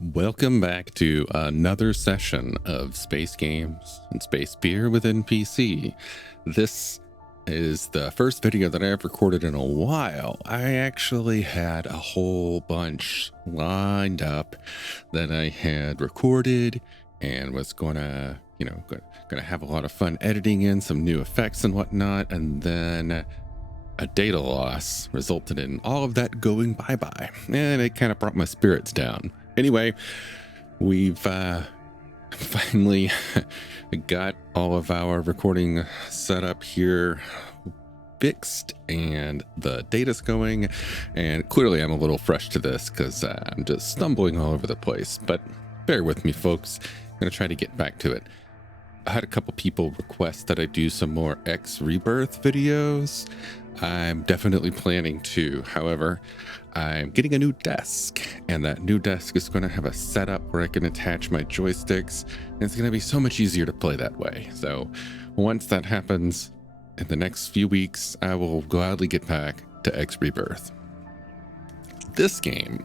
Welcome back to another session of Space Games and Space Beer with NPC. This is the first video that I've recorded in a while. I actually had a whole bunch lined up that I had recorded and was gonna have a lot of fun editing in some new effects and whatnot, and then a data loss resulted in all of that going bye-bye, and it kind of brought my spirits down. Anyway, we've finally got all of our recording set up here fixed and the data's going, and clearly I'm a little fresh to this because I'm just stumbling all over the place, but bear with me, folks. I'm going to try to get back to it. I had a couple people request that I do some more X Rebirth videos. I'm definitely planning to. However, I'm getting a new desk, and that new desk is going to have a setup where I can attach my joysticks, and it's going to be so much easier to play that way. So once that happens in the next few weeks, I will gladly get back to X Rebirth. This game,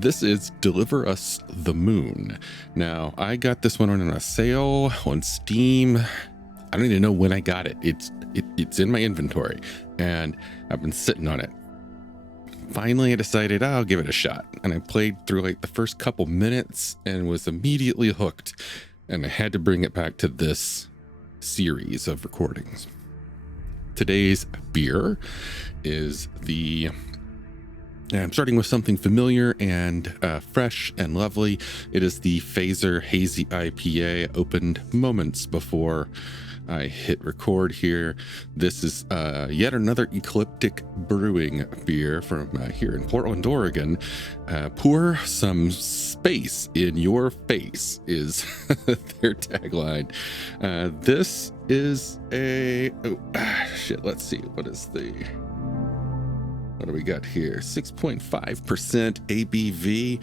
this is Deliver Us the Moon. Now, I got this one on a sale on Steam. I don't even know when I got it. It's in my inventory, and I've been sitting on it. Finally, I decided I'll give it a shot, and I played through like the first couple minutes and was immediately hooked, and I had to bring it back to this series of recordings. Today's beer is I'm starting with something familiar and fresh and lovely. It is the Phaser Hazy IPA, opened moments before I hit record here. This is yet another Ecliptic Brewing beer from here in Portland, Oregon. Pour some space in your face is their tagline. This is let's see, what do we got here? 6.5% ABV.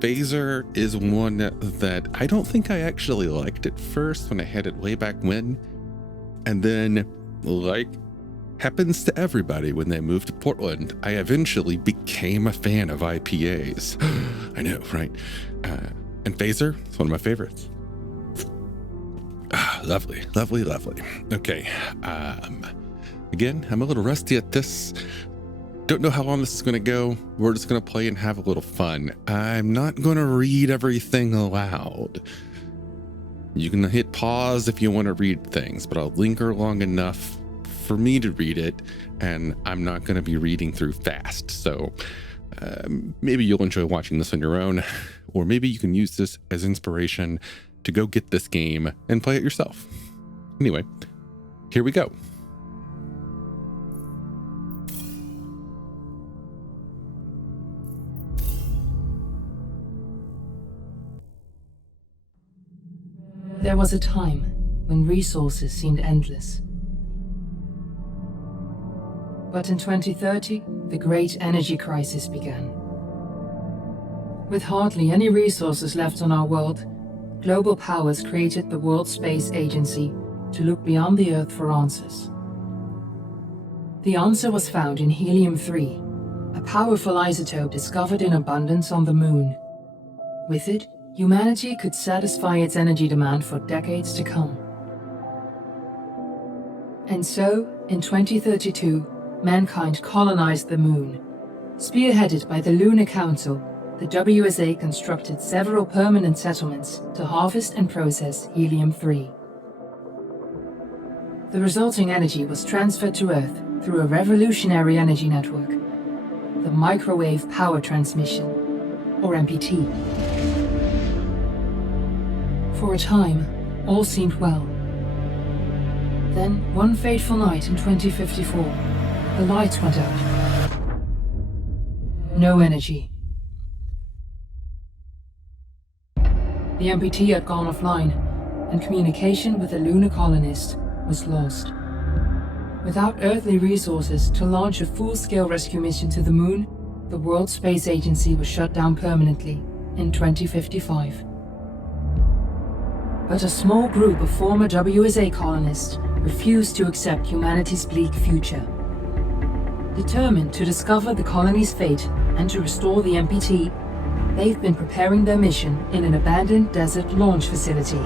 Phaser is one that I don't think I actually liked at first when I had it way back when. And then, like happens to everybody when they move to Portland, I eventually became a fan of IPAs. I know, right? And Phaser is one of my favorites. Lovely, lovely, lovely. Okay. Again, I'm a little rusty at this. Don't know how long this is going to go. We're just going to play and have a little fun. I'm not going to read everything aloud. You can hit pause if you want to read things, but I'll linger long enough for me to read it, and I'm not going to be reading through fast. So maybe you'll enjoy watching this on your own, or maybe you can use this as inspiration to go get this game and play it yourself. Anyway, here we go. There was a time when resources seemed endless. But in 2030, the great energy crisis began. With hardly any resources left on our world, global powers created the World Space Agency to look beyond the Earth for answers. The answer was found in helium-3, a powerful isotope discovered in abundance on the Moon. With it, humanity could satisfy its energy demand for decades to come. And so, in 2032, mankind colonized the Moon. Spearheaded by the Lunar Council, the WSA constructed several permanent settlements to harvest and process helium-3. The resulting energy was transferred to Earth through a revolutionary energy network, the Microwave Power Transmission, or MPT. For a time, all seemed well. Then, one fateful night in 2054, the lights went out. No energy. The MPT had gone offline, and communication with the lunar colonist was lost. Without earthly resources to launch a full-scale rescue mission to the Moon, the World Space Agency was shut down permanently in 2055. But a small group of former WSA colonists refused to accept humanity's bleak future. Determined to discover the colony's fate and to restore the MPT, They've been preparing their mission in an abandoned desert launch facility.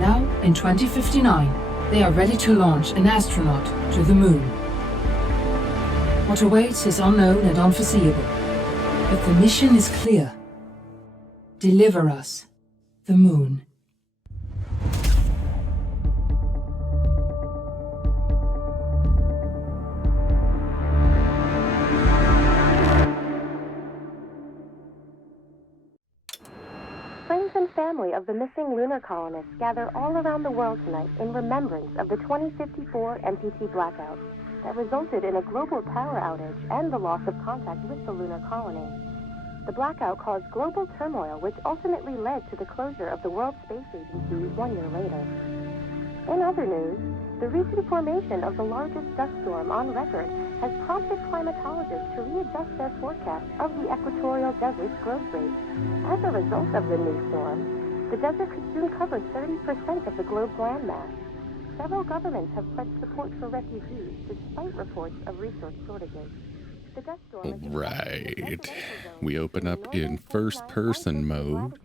Now, in 2059, they are ready to launch an astronaut to the moon. What awaits is unknown and unforeseeable, but the mission is clear. Deliver us the moon. Friends and family of the missing lunar colonists gather all around the world tonight in remembrance of the 2054 MPT blackout that resulted in a global power outage and the loss of contact with the lunar colony. The blackout caused global turmoil, which ultimately led to the closure of the World Space Agency 1 year later. In other news, the recent formation of the largest dust storm on record has prompted climatologists to readjust their forecast of the equatorial desert's growth rate. As a result of the new storm, the desert could soon cover 30% of the globe's landmass. Several governments have pledged support for refugees despite reports of resource shortages. The dust storm is Right. We open up in first person mode.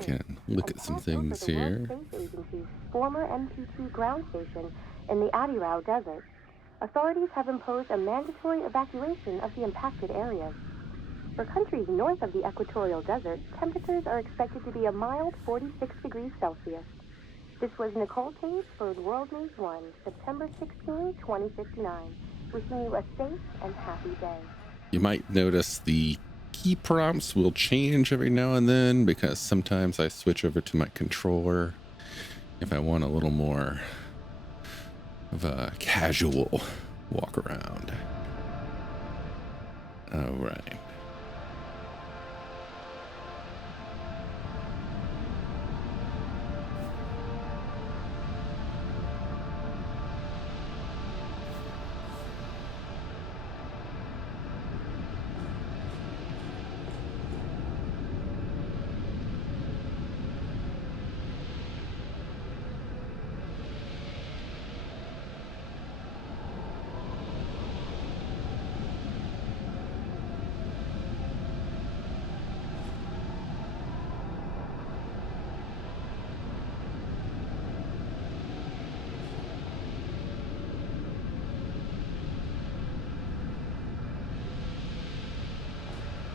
Can look at some things here. Space Agency's former MPT ground station in the Adirau Desert. Authorities have imposed a mandatory evacuation of the impacted areas. For countries north of the equatorial desert, temperatures are expected to be a mild 46 degrees Celsius. This was Nicole Cage for World News 1, September 16, 2059. Wishing you a safe and happy day. You might notice the key prompts will change every now and then because sometimes I switch over to my controller if I want a little more of a casual walk around. All right.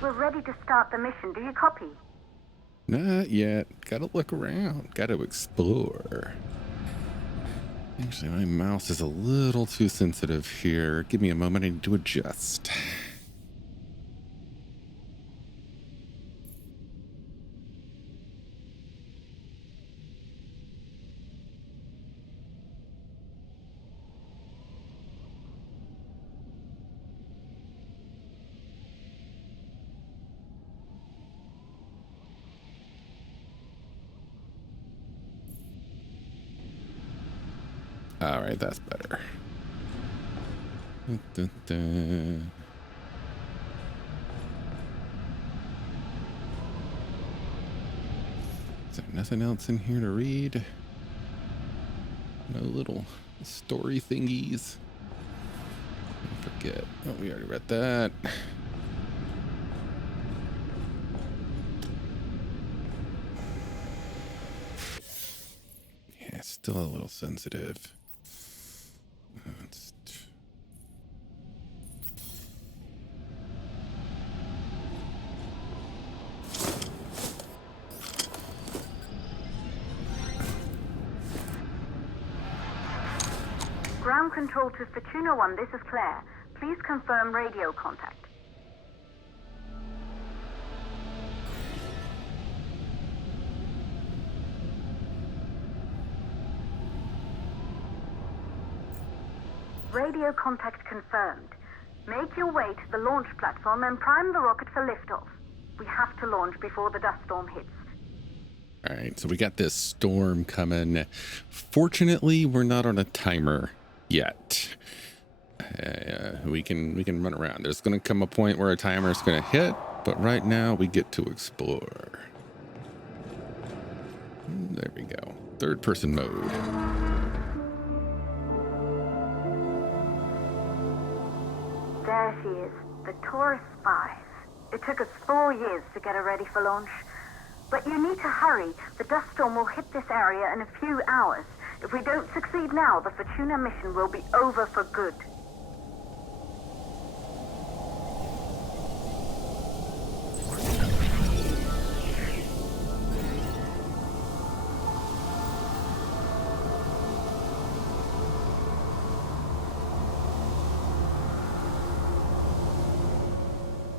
We're ready to start the mission. Do you copy? Not yet. Gotta look around. Gotta explore. Actually, my mouse is a little too sensitive here. Give me a moment. I need to adjust. All right, that's better. Dun, dun, dun. Is there nothing else in here to read? No little story thingies. I forget. Oh, we already read that. Yeah, still a little sensitive. Ground control to Fortuna 1, this is Claire. Please confirm radio contact. Radio contact confirmed. Make your way to the launch platform and prime the rocket for liftoff. We have to launch before the dust storm hits. All right, so we got this storm coming. Fortunately, we're not on a timer yet. We can run around. There's going to come a point where a timer is going to hit, but right now we get to explore. There we go. Third person mode. There she is, the Taurus 5. It took us 4 years to get her ready for launch. But you need to hurry. The dust storm will hit this area in a few hours. If we don't succeed now, the Fortuna mission will be over for good.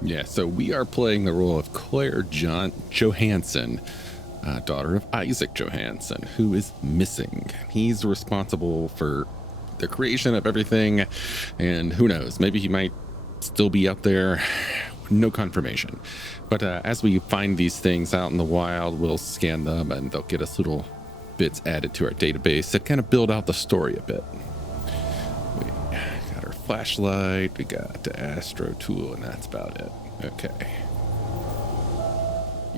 Yeah, so we are playing the role of Claire Johansson, daughter of Isaac Johansson, who is missing. He's responsible for the creation of everything, and who knows, maybe he might still be out there. No confirmation. But as we find these things out in the wild, we'll scan them, and they'll get us little bits added to our database that kind of build out the story a bit. We got our flashlight, we got the Astro tool, and that's about it. Okay.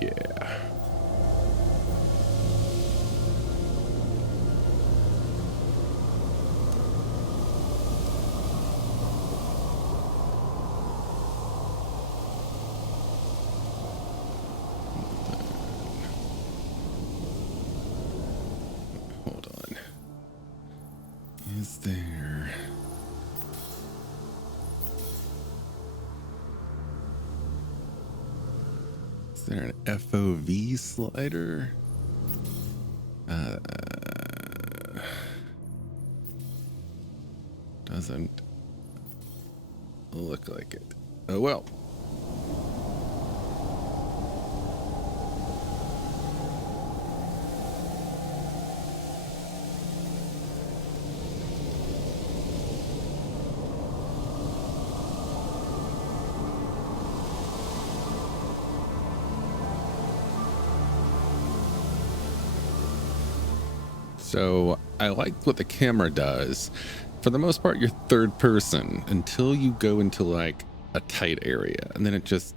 Yeah. Hold on. Is there... Is there an FOV slider? Doesn't look like it. Oh well. So I like what the camera does. For the most part, you're third person until you go into like a tight area, and then it just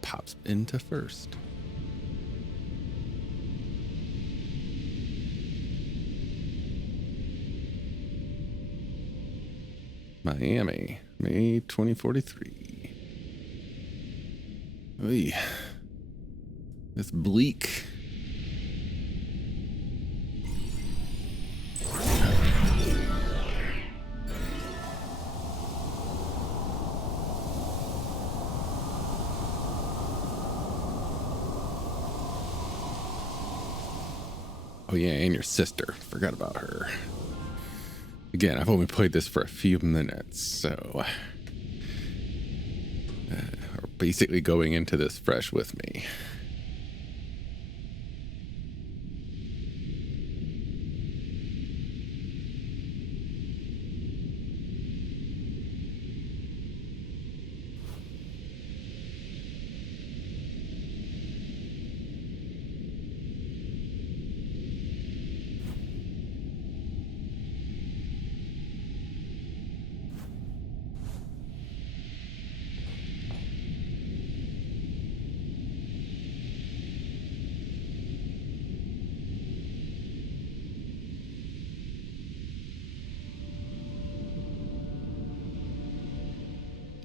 pops into first. Miami, May 2043. Oy. It's bleak. Oh yeah, and your sister. Forgot about her. Again, I've only played this for a few minutes, so we're basically going into this fresh with me.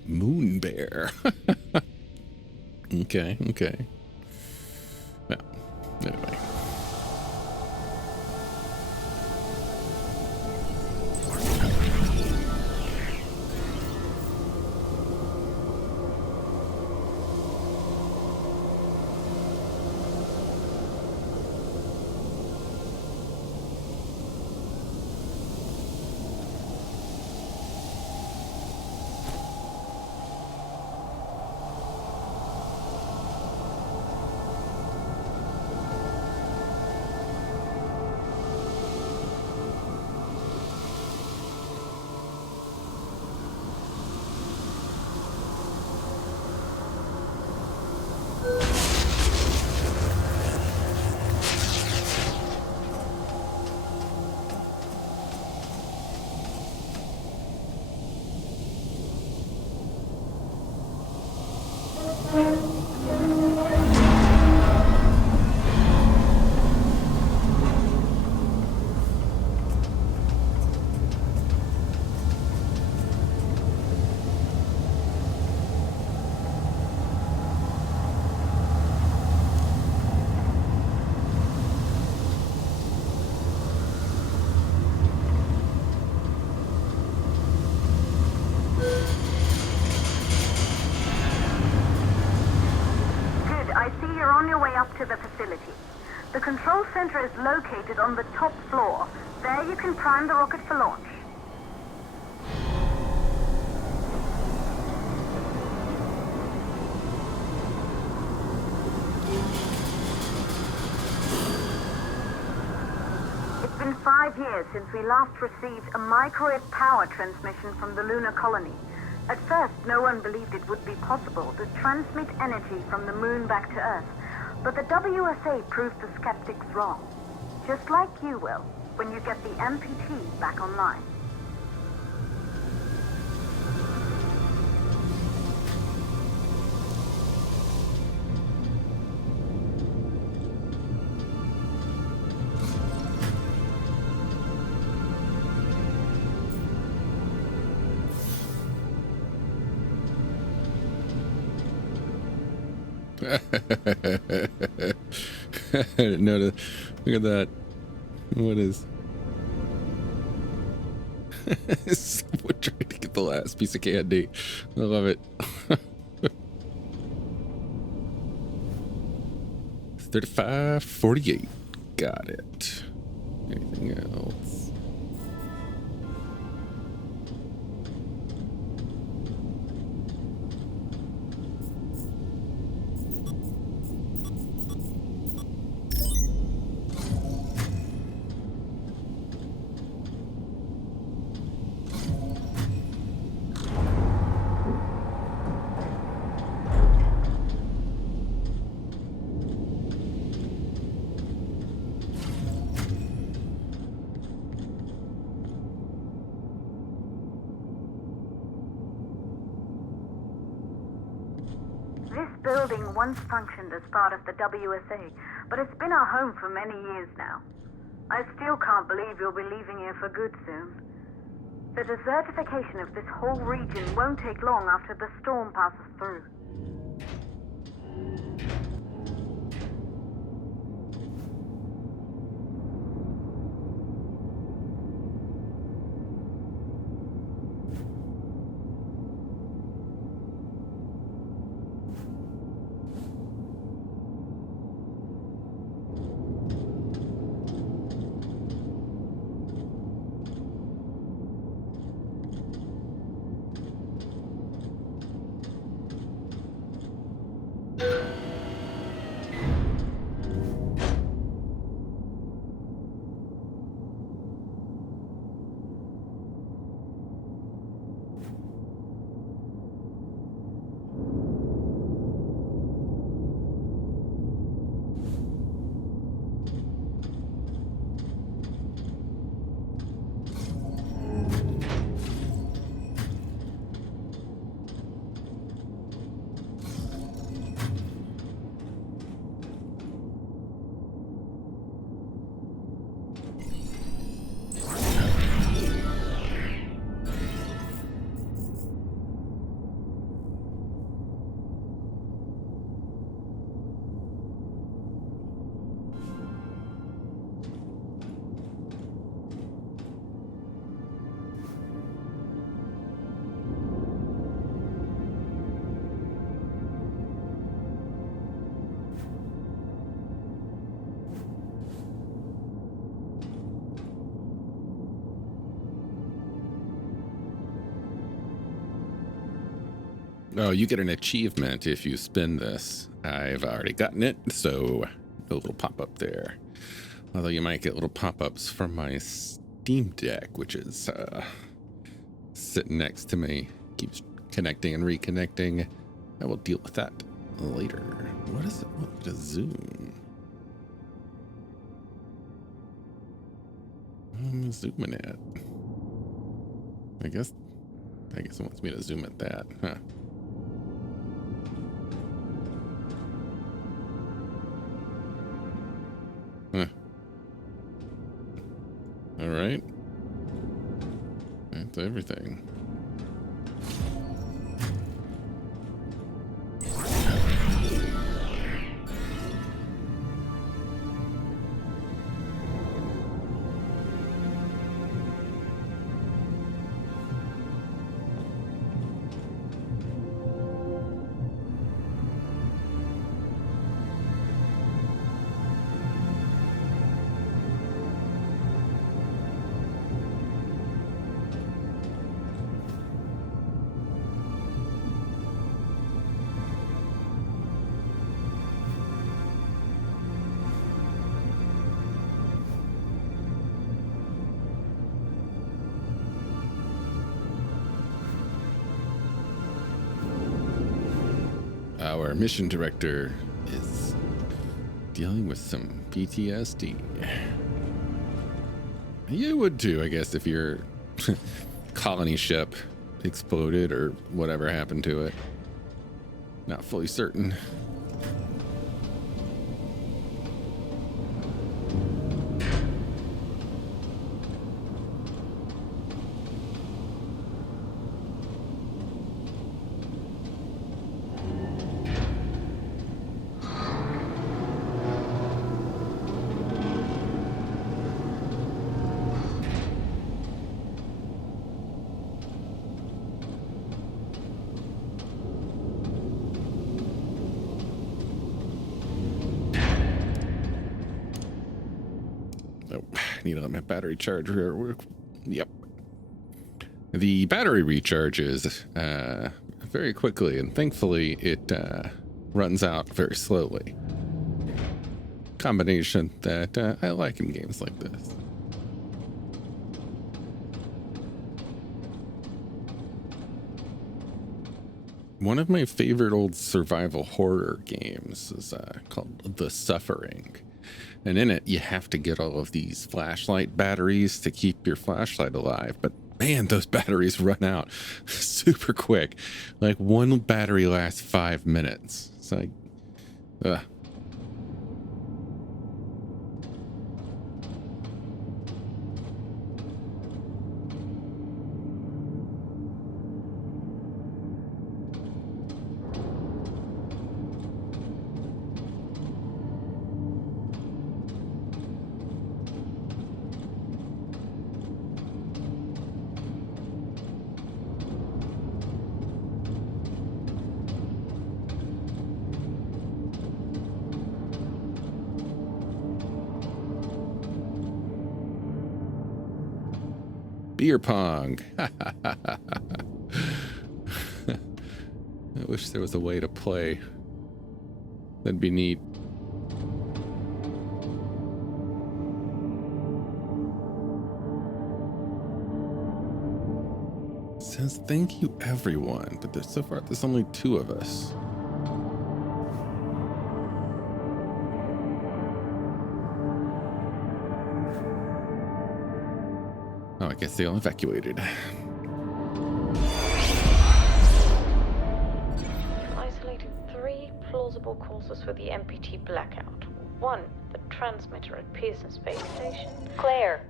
Moon bear. Okay. Well, anyway. center is located on the top floor. There you can prime the rocket for launch. It's been 5 years since we last received a microwave power transmission from the lunar colony. At first, no one believed it would be possible to transmit energy from the moon back to Earth. But the WSA proved the skeptics wrong. Just like you will, when you get the MPT back online. I didn't notice. Look at that. What is? Someone trying to get the last piece of candy. I love it. 35.48. Got it. Anything else? Building once functioned as part of the WSA, but it's been our home for many years now. I still can't believe you'll be leaving here for good soon. The desertification of this whole region won't take long after the storm passes through. Oh, you get an achievement if you spin this. I've already gotten it, so a little pop-up there. Although you might get little pop-ups from my Steam Deck, which is sitting next to me. Keeps connecting and reconnecting. I will deal with that later. What is it? What is zoom? I'm zooming at. I guess it wants me to zoom at that, huh? Huh. All right. That's everything. our mission director is dealing with some PTSD. You would too, I guess, if your colony ship exploded or whatever happened to it. Not fully certain. I need to let my battery charge real quick. Yep. The battery recharges very quickly, and thankfully it runs out very slowly. Combination that I like in games like this. One of my favorite old survival horror games is called The Suffering. And in it, you have to get all of these flashlight batteries to keep your flashlight alive. But man, those batteries run out super quick. Like one battery lasts 5 minutes. It's like, ugh. Beer pong. I wish there was a way to play. That'd be neat. It says thank you everyone, but so far there's only 2 of us. Oh, I guess they all evacuated. Isolated 3 plausible causes for the MPT blackout. 1, the transmitter at Pearson Space Station. Claire,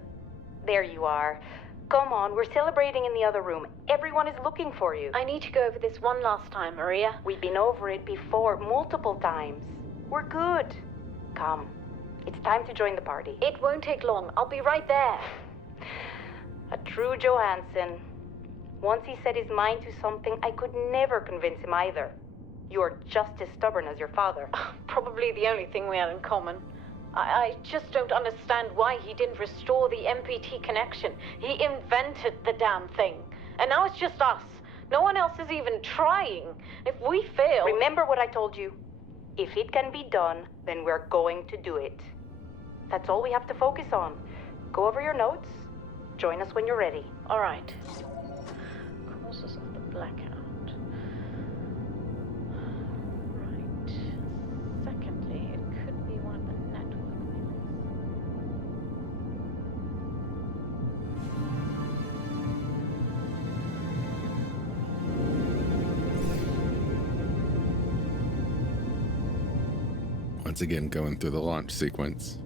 there you are. Come on, we're celebrating in the other room. Everyone is looking for you. I need to go over this one last time, Maria. We've been over it before, multiple times. We're good. Come, it's time to join the party. It won't take long. I'll be right there. A true Johansson. Once he set his mind to something, I could never convince him either. You're just as stubborn as your father. Probably the only thing we had in common. I just don't understand why he didn't restore the MPT connection. He invented the damn thing. And now it's just us. No one else is even trying. If we fail... Remember what I told you. If it can be done, then we're going to do it. That's all we have to focus on. Go over your notes. Join us when you're ready. All right. Causes of the blackout. Right. Secondly, it could be one of the network minutes. Once again, going through the launch sequence.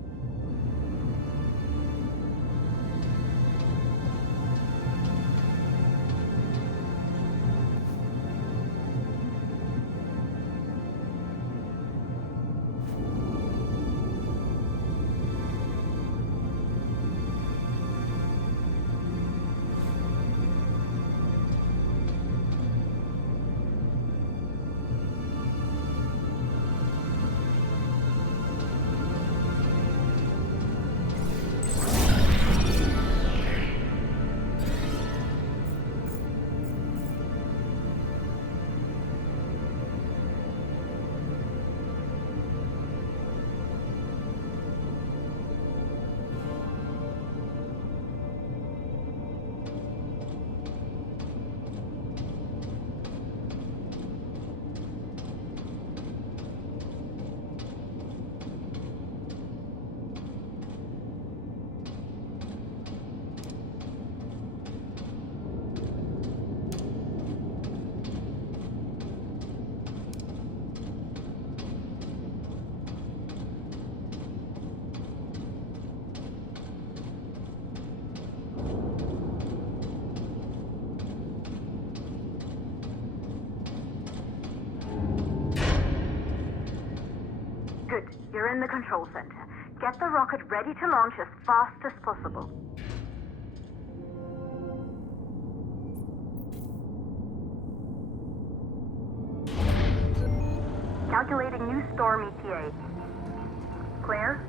Good. You're in the control center. Get the rocket ready to launch as fast as possible. Calculating new storm ETA. Clear?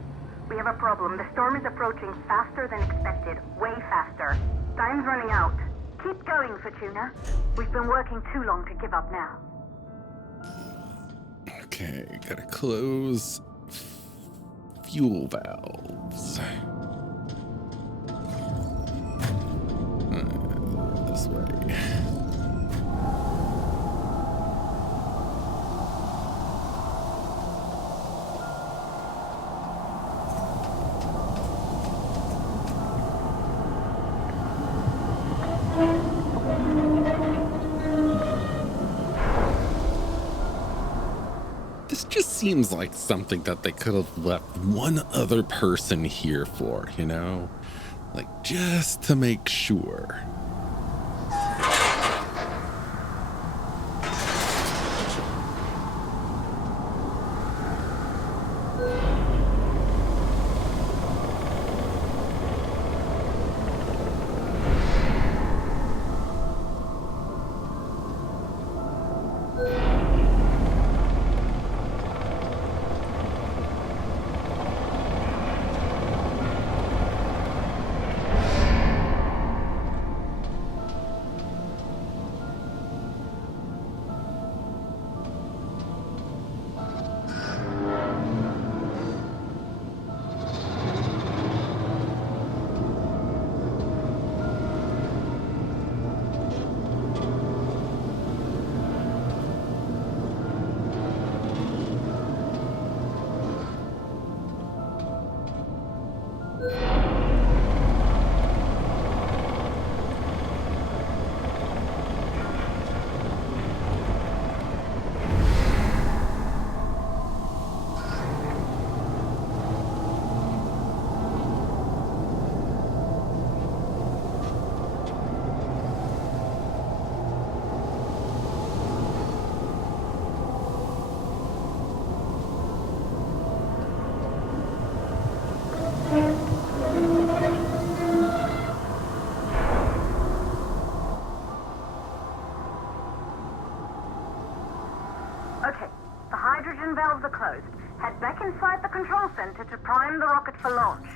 We have a problem. The storm is approaching faster than expected. Way faster. Time's running out. Keep going, Fortuna. We've been working too long to give up now. Okay, gotta close fuel valves. This way. This just seems like something that they could have left one other person here for, you know? Like, just to make sure. Okay, the hydrogen valves are closed. Head back inside the control center to prime the rocket for launch.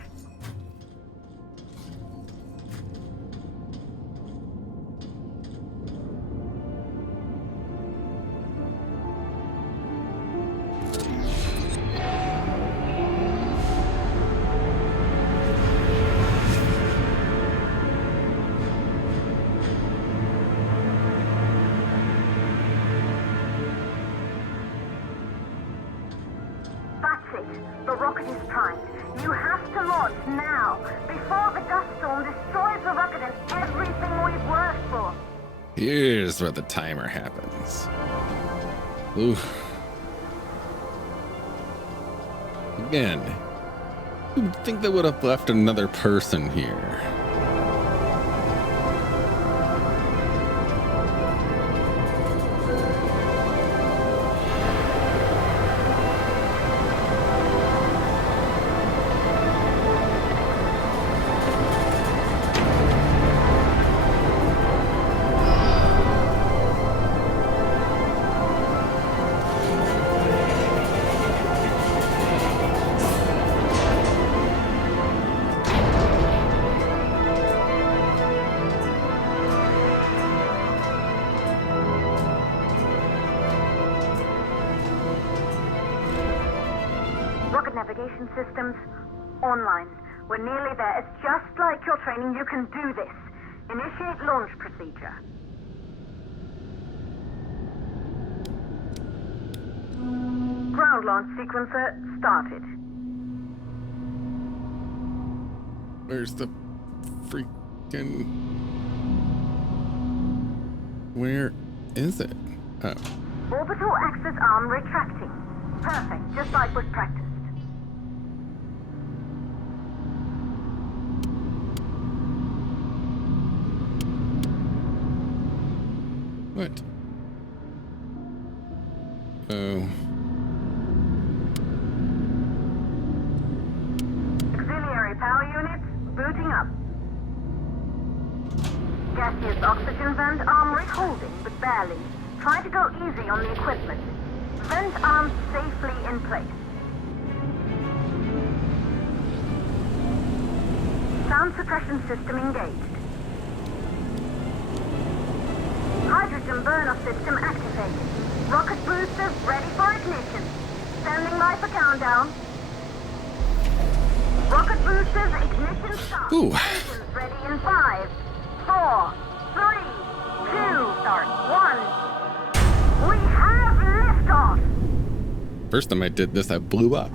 The rocket is primed. You have to launch now, before the dust storm destroys the rocket and everything we've worked for. Here's where the timer happens. Oof. Again, you'd think they would have left another person here. Navigation systems online. We're nearly there. It's just like your training. You can do this. Initiate launch procedure. Ground launch sequencer started. Where's the freaking... Where is it? Oh. Orbital axis arm retracting. Perfect, just like was practiced. What? Oh. oxygen vent armory holding, but barely. Try to go easy on the equipment. Vent arms safely in place. Sound suppression system engaged. Hydrogen burn-off system activated. Rocket boosters ready for ignition. Standing by for countdown. Rocket boosters ignition start. Ooh. Engines ready in 5, 4, 3, 2, start 1. We have liftoff! First time I did this, I blew up.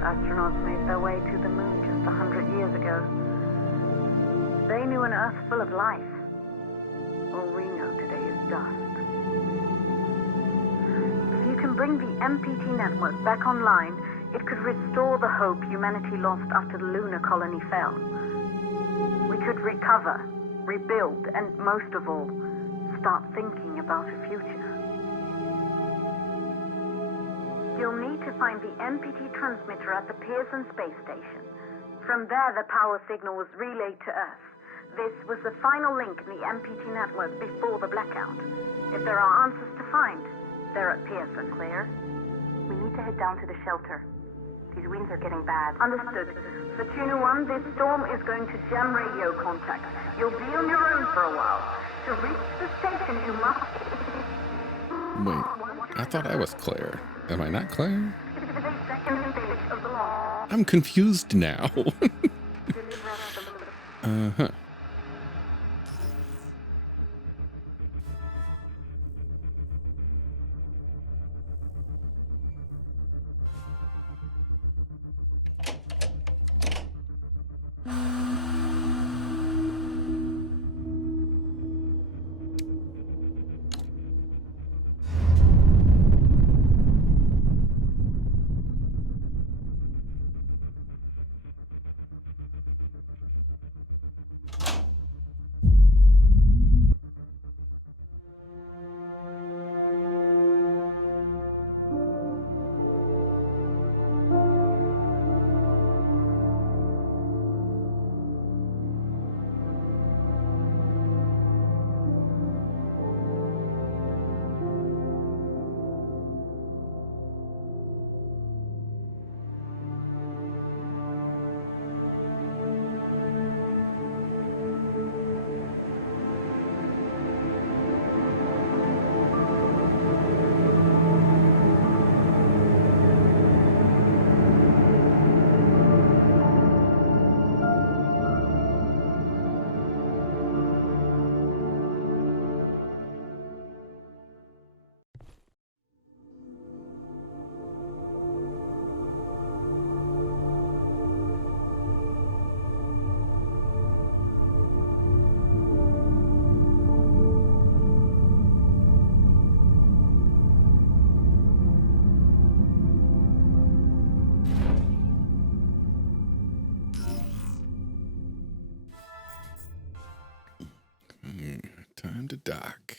Astronauts made their way to the moon just 100 years ago. They knew an Earth full of life. All we know today is dust. If you can bring the MPT network back online, it could restore the hope humanity lost after the lunar colony fell. We could recover, rebuild, and most of all, start thinking about a future. You'll need to find the MPT transmitter at the Pearson space station. From there, the power signal was relayed to Earth. This was the final link in the MPT network before the blackout. If there are answers to find, they're at Pearson. Claire, we need to head down to the shelter. These winds are getting bad. Understood. For Tuna 1, this storm is going to jam radio contact. You'll be on your own for a while. To reach the station, you must... Wait, I thought I was Claire. Am I not Claire? I'm confused now. Uh-huh. Time to dock.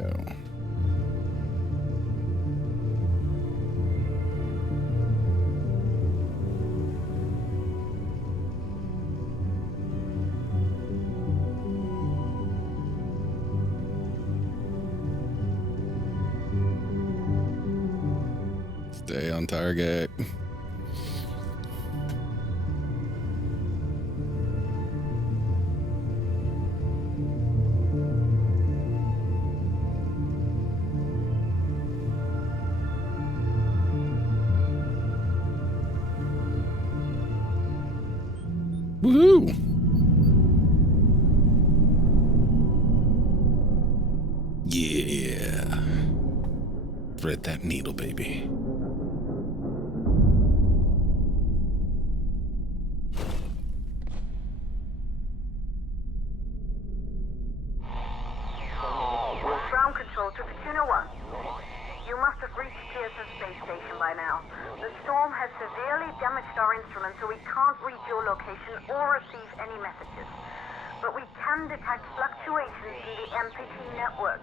go. Stay on target. Woohoo! Yeah. Thread that needle, baby. Ground control to Fortuna 1. You must have reached Pearson Space Station by now. The storm has severely damaged our instruments, so we can't read your location or receive any messages. But we can detect fluctuations in the MPT network.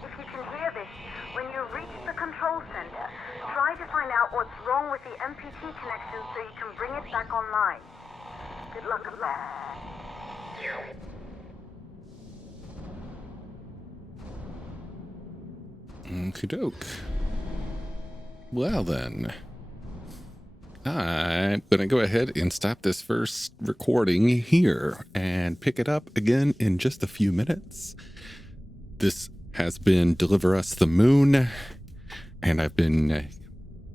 If you can hear this, when you reach the control center, try to find out what's wrong with the MPT connection so you can bring it back online. Good luck up there. Okie doke. Well then, I'm gonna go ahead and stop this first recording here and pick it up again in just a few minutes. This has been Deliver Us the Moon, and I've been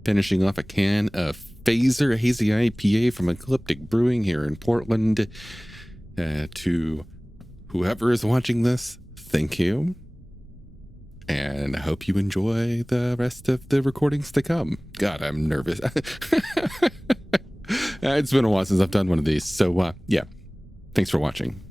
finishing off a can of Phaser Hazy IPA from Ecliptic Brewing here in Portland. To whoever is watching this, thank you. And I hope you enjoy the rest of the recordings to come. God, I'm nervous. It's been a while since I've done one of these. So, yeah, thanks for watching.